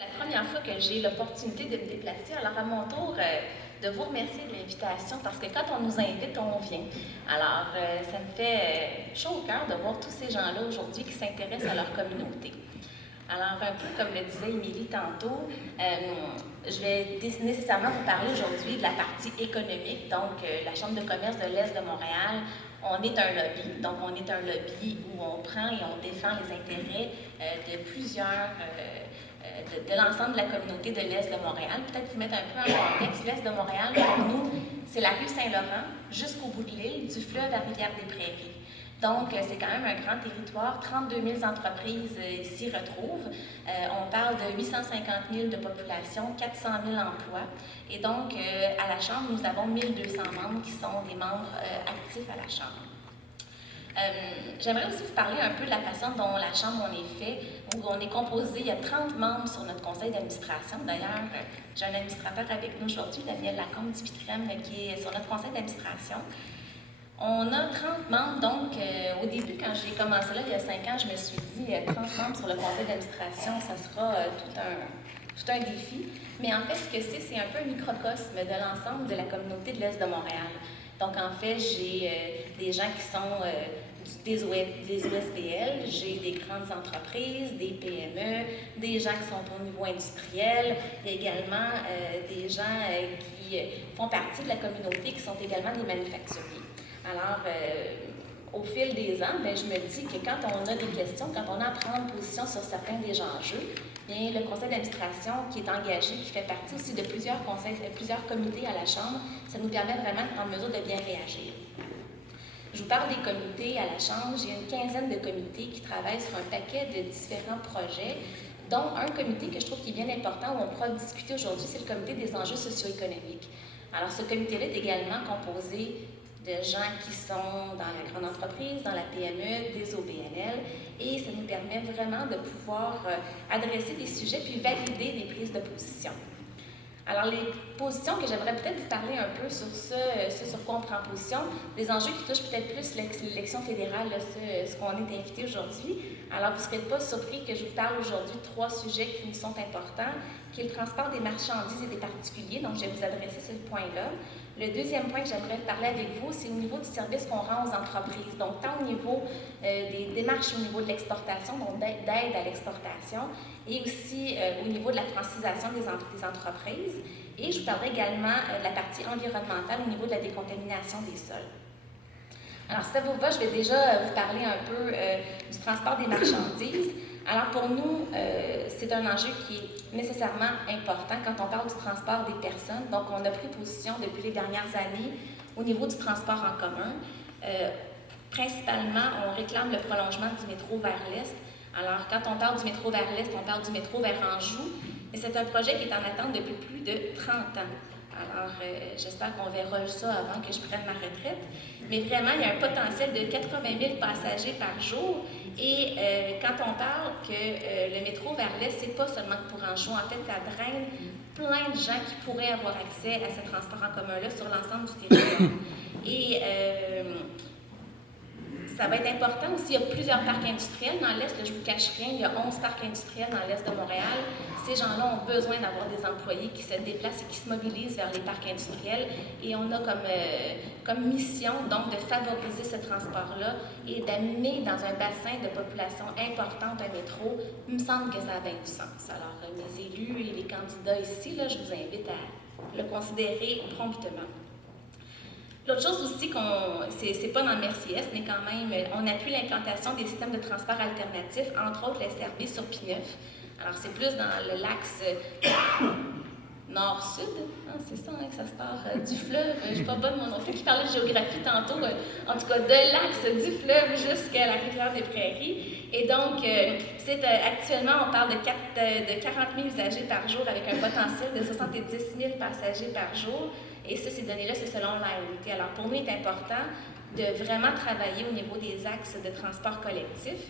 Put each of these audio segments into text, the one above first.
La première fois que j'ai l'opportunité de me déplacer, alors à mon tour, de vous remercier de l'invitation parce que quand on nous invite, on vient. Alors, ça me fait chaud au cœur de voir tous ces gens-là aujourd'hui qui s'intéressent à leur communauté. Alors, un peu comme le disait Émilie tantôt, je vais nécessairement vous parler aujourd'hui de la partie économique. Donc, la Chambre de commerce de l'Est de Montréal, on est un lobby. Donc, on est un lobby où on prend et on défend les intérêts de plusieurs, de l'ensemble de la communauté de l'Est de Montréal. Peut-être vous mettre un peu en contexte. L'Est de Montréal, pour nous, c'est la rue Saint-Laurent jusqu'au bout de l'île, du fleuve à Rivière-des-Prairies. Donc, c'est quand même un grand territoire. 32 000 entreprises s'y retrouvent. On parle de 850 000 de population, 400 000 emplois. Et donc, à la Chambre, nous avons 1200 membres qui sont des membres actifs à la Chambre. J'aimerais aussi vous parler un peu de la façon dont la Chambre on est fait, où on est composé. Il y a 30 membres sur notre conseil d'administration. D'ailleurs, j'ai un administrateur avec nous aujourd'hui, Daniel Lacombe du Pitrem, qui est sur notre conseil d'administration. On a 30 membres, donc au début, quand j'ai commencé là, il y a 5 ans, je me suis dit 30 membres sur le conseil d'administration, ça sera tout un défi. Mais en fait, ce que c'est un peu un microcosme de l'ensemble de la communauté de l'Est de Montréal. Donc en fait, j'ai des gens qui sont des OSBL, j'ai des grandes entreprises, des PME, des gens qui sont au niveau industriel, également des gens qui font partie de la communauté qui sont également des manufacturiers. Alors, au fil des ans, je me dis que quand on a des questions, quand on a à prendre position sur certains des enjeux, bien, le conseil d'administration qui est engagé, qui fait partie aussi de plusieurs comités à la Chambre, ça nous permet vraiment d'être en mesure de bien réagir. Je vous parle des comités à la Chambre. J'ai une quinzaine de comités qui travaillent sur un paquet de différents projets, dont un comité que je trouve qui est bien important, où on pourra discuter aujourd'hui, c'est le comité des enjeux socio-économiques. Alors, ce comité-là est également composé de gens qui sont dans la grande entreprise, dans la PME, des OBNL, et ça nous permet vraiment de pouvoir adresser des sujets puis valider des prises de position. Alors, les positions que j'aimerais peut-être vous parler un peu sur ce sur quoi on prend position, des enjeux qui touchent peut-être plus l'élection fédérale, là, ce qu'on est invité aujourd'hui. Alors, vous ne serez pas surpris que je vous parle aujourd'hui de 3 sujets qui nous sont importants, qui est le transport des marchandises et des particuliers, donc je vais vous adresser ce point-là. Le deuxième point que j'aimerais parler avec vous, c'est au niveau du service qu'on rend aux entreprises. Donc, tant au niveau des démarches au niveau de l'exportation, donc d'aide à l'exportation, et aussi au niveau de la francisation des entreprises. Et je vous parlerai également de la partie environnementale au niveau de la décontamination des sols. Alors, si ça vous va, je vais déjà vous parler un peu du transport des marchandises. Alors, pour nous, c'est un enjeu qui est nécessairement important quand on parle du transport des personnes. Donc, on a pris position depuis les dernières années au niveau du transport en commun. Principalement, on réclame le prolongement du métro vers l'Est. Alors, quand on parle du métro vers l'Est, on parle du métro vers Anjou. Mais c'est un projet qui est en attente depuis plus de 30 ans. Alors, j'espère qu'on verra ça avant que je prenne ma retraite. Mais vraiment, il y a un potentiel de 80 000 passagers par jour. Et quand on parle que le métro vers l'Est, c'est pas seulement pour Anjou. En fait, ça draine plein de gens qui pourraient avoir accès à ce transport en commun-là sur l'ensemble du territoire. Et ça va être important aussi, il y a plusieurs parcs industriels dans l'Est, je ne vous cache rien, il y a 11 parcs industriels dans l'Est de Montréal. Ces gens-là ont besoin d'avoir des employés qui se déplacent et qui se mobilisent vers les parcs industriels. Et on a comme mission donc de favoriser ce transport-là et d'amener dans un bassin de population importante un métro. Il me semble que ça avait du sens. Alors, mes élus et les candidats ici, là, je vous invite à le considérer promptement. L'autre chose aussi, c'est pas dans le Merci-Est, mais quand même, on appuie l'implantation des systèmes de transport alternatifs, entre autres les services sur P9. Alors, c'est plus dans l'axe nord-sud, hein, c'est ça que ça se part du fleuve. Je ne suis pas bonne, moi non plus, qui parlait de géographie tantôt, en tout cas de l'axe du fleuve jusqu'à la Rivière-des-Prairies. Et donc, actuellement, on parle de 40 000 usagers par jour avec un potentiel de 70 000 passagers par jour. Et ça, ces données-là, c'est selon l'AOT. Alors, pour nous, il est important de vraiment travailler au niveau des axes de transport collectif.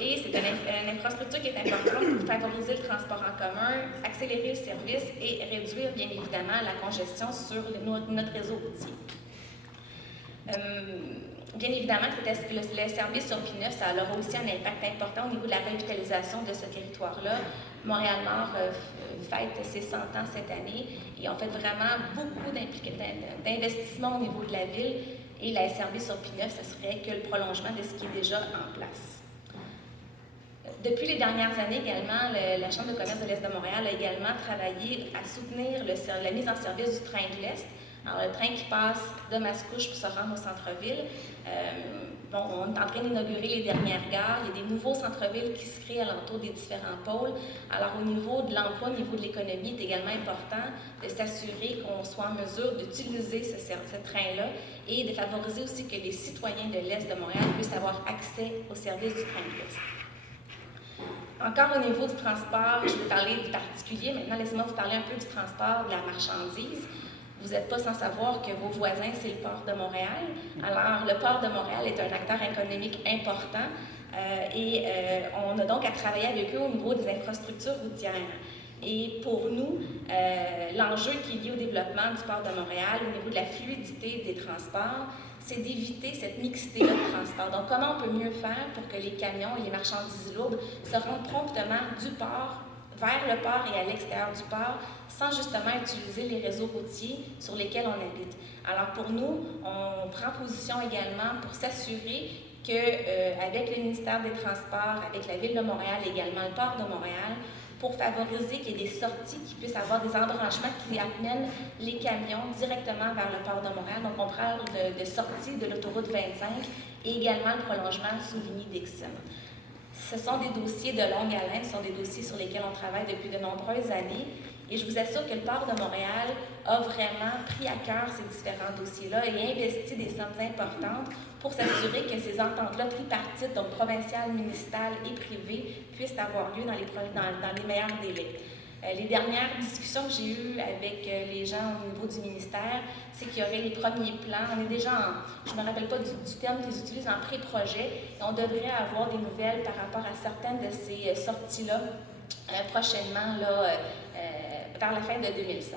Et c'est une infrastructure qui est importante pour favoriser le transport en commun, accélérer le service et réduire, bien évidemment, la congestion sur notre réseau routier. Bien évidemment, le service sur P9, ça aura aussi un impact important au niveau de la revitalisation de ce territoire-là. Montréal-Nord fête ses 100 ans cette année et on fait vraiment beaucoup d'investissements au niveau de la ville. Et la SRB sur P9, ce serait que le prolongement de ce qui est déjà en place. Depuis les dernières années également, la Chambre de commerce de l'Est de Montréal a également travaillé à soutenir la mise en service du train de l'Est. Alors, le train qui passe de Mascouche pour se rendre au centre-ville. On est en train d'inaugurer les dernières gares. Il y a des nouveaux centres-villes qui se créent alentour des différents pôles. Alors, au niveau de l'emploi, au niveau de l'économie, il est également important de s'assurer qu'on soit en mesure d'utiliser ce train-là et de favoriser aussi que les citoyens de l'Est de Montréal puissent avoir accès au service du train de l'Est. Encore au niveau du transport, je vais parler du particulier. Maintenant, laissez-moi vous parler un peu du transport de la marchandise. Vous n'êtes pas sans savoir que vos voisins, c'est le port de Montréal. Alors, le port de Montréal est un acteur économique important et on a donc à travailler avec eux au niveau des infrastructures routières. Et pour nous, l'enjeu qui est lié au développement du port de Montréal, au niveau de la fluidité des transports, c'est d'éviter cette mixité-là de transport. Donc, comment on peut mieux faire pour que les camions et les marchandises lourdes se rendent promptement du port vers le port et à l'extérieur du port, sans justement utiliser les réseaux routiers sur lesquels on habite. Alors pour nous, on prend position également pour s'assurer qu'avec le ministère des Transports, avec la Ville de Montréal et également le port de Montréal, pour favoriser qu'il y ait des sorties qui puissent avoir des embranchements qui amènent les camions directement vers le port de Montréal. Donc on parle de sortie de l'autoroute 25 et également le prolongement sous ligne Dixon. Ce sont des dossiers de longue haleine, ce sont des dossiers sur lesquels on travaille depuis de nombreuses années. Et je vous assure que le port de Montréal a vraiment pris à cœur ces différents dossiers-là et investi des sommes importantes pour s'assurer que ces ententes-là tripartites, donc provinciales, municipales et privées, puissent avoir lieu dans les meilleurs délais. Les dernières discussions que j'ai eues avec les gens au niveau du ministère, c'est qu'il y aurait les premiers plans. On est déjà je ne me rappelle pas du terme qu'ils utilisent, en pré-projet. Et on devrait avoir des nouvelles par rapport à certaines de ces sorties-là prochainement, vers la fin de 2016.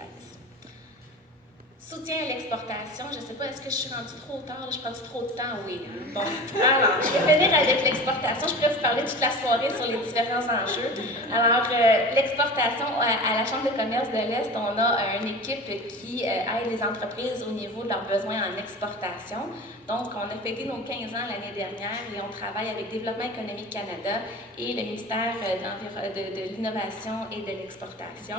Soutien à l'exportation, je ne sais pas, est-ce que je suis rendue trop tard? Je prends trop de temps? Oui. Bon, alors, je vais finir avec l'exportation. Je pourrais vous parler toute la soirée sur les différents enjeux. Alors, l'exportation, à la Chambre de commerce de l'Est, on a une équipe qui aide les entreprises au niveau de leurs besoins en exportation. Donc, on a fêté nos 15 ans l'année dernière et on travaille avec Développement économique Canada et le ministère de l'Innovation et de l'Exportation.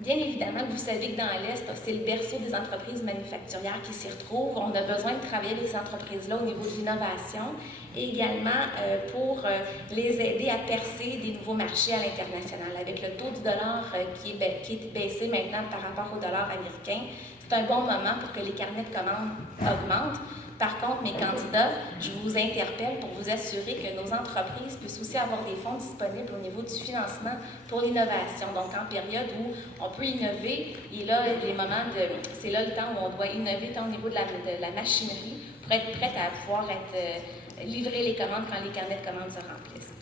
Bien évidemment, vous savez que dans l'Est, c'est le berceau des entreprises manufacturières qui s'y retrouvent. On a besoin de travailler avec ces entreprises-là au niveau de l'innovation et également pour les aider à percer des nouveaux marchés à l'international. Avec le taux du dollar qui est baissé maintenant par rapport au dollar américain, c'est un bon moment pour que les carnets de commandes augmentent. Par contre, mes candidats, je vous interpelle pour vous assurer que nos entreprises puissent aussi avoir des fonds disponibles au niveau du financement pour l'innovation. Donc, en période où on peut innover, et là, c'est là le temps où on doit innover tant au niveau de la machinerie pour être prête à pouvoir livrer les commandes quand les carnets de commandes se remplissent.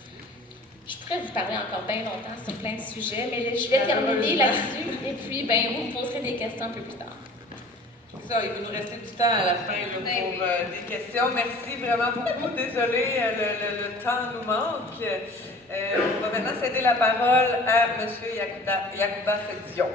Je pourrais vous parler encore bien longtemps sur plein de sujets, mais je vais terminer là-dessus et puis vous me poserez des questions un peu plus tard. Ça, il va nous rester du temps à la fin là, pour des questions. Merci vraiment beaucoup. Désolée, le temps nous manque. On va maintenant céder la parole à M. Yacouba Dion.